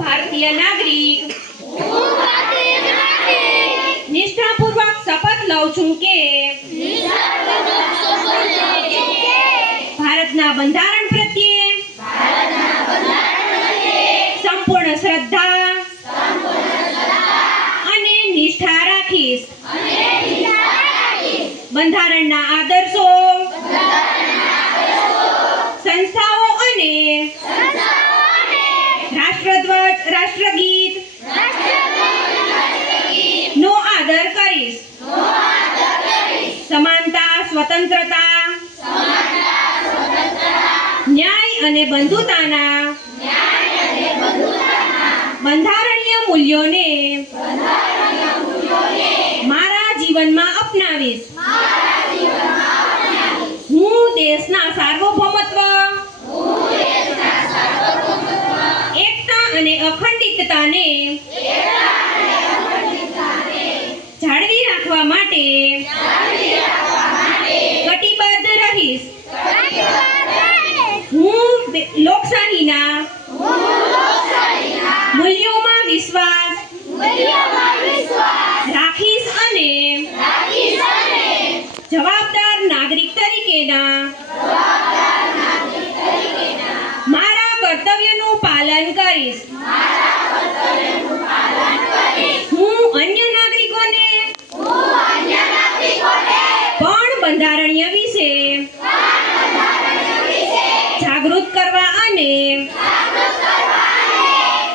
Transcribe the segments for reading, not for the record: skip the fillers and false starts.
ભારતીય નાગરિક નિષ્ઠાપૂર્વક શપથ લઉં છું કે ભારતના બંધારણ પ્રત્યે સંપૂર્ણ શ્રદ્ધા અને નિષ્ઠા રાખીશ. બંધારણના આદર્શો, સંસ્થાઓ અને રાષ્ટ્રધ્વજ, રાષ્ટ્રગીત નો આદર કરીશ. સમાનતા, સ્વતંત્રતા, ન્યાય અને બંધુતાના બંધારણીય મૂલ્યોને મારા જીવનમાં અપનાવીશ. હું દેશના સાર્વભૌમત્વ, એકતા અને અખંડિતતાને જાળવી રાખવા માટે કટિબદ્ધ રહીશ. હું લોકશાહીના મૂલ્યોમાં વિશ્વાસ રાખીશ અને જવાબદાર નાગરિક તરીકેના મારા કર્તવ્યનું પાલન કરીશ. હું અન્ય નાગરિકોને પણ બંધારણીય વિશે જાગૃત કરવા અને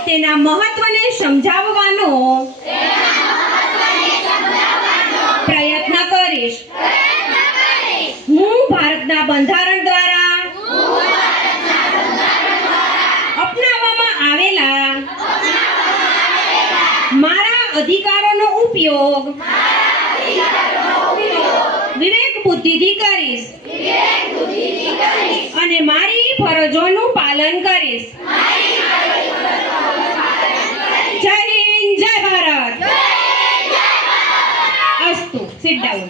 તેના મહત્વને સમજાવવાનો પ્રયત્ન કરીશ. હું ભારતના બંધારણ દ્વારા અપનાવવામાં આવેલા મારા અધિકારોનો ઉપયોગ વિવેક બુદ્ધિથી કરીશ અને મારી ફરજોનું પાલન કરીશ. જય હિન્દ, જય ભારત. અસ્તુ. Sit down.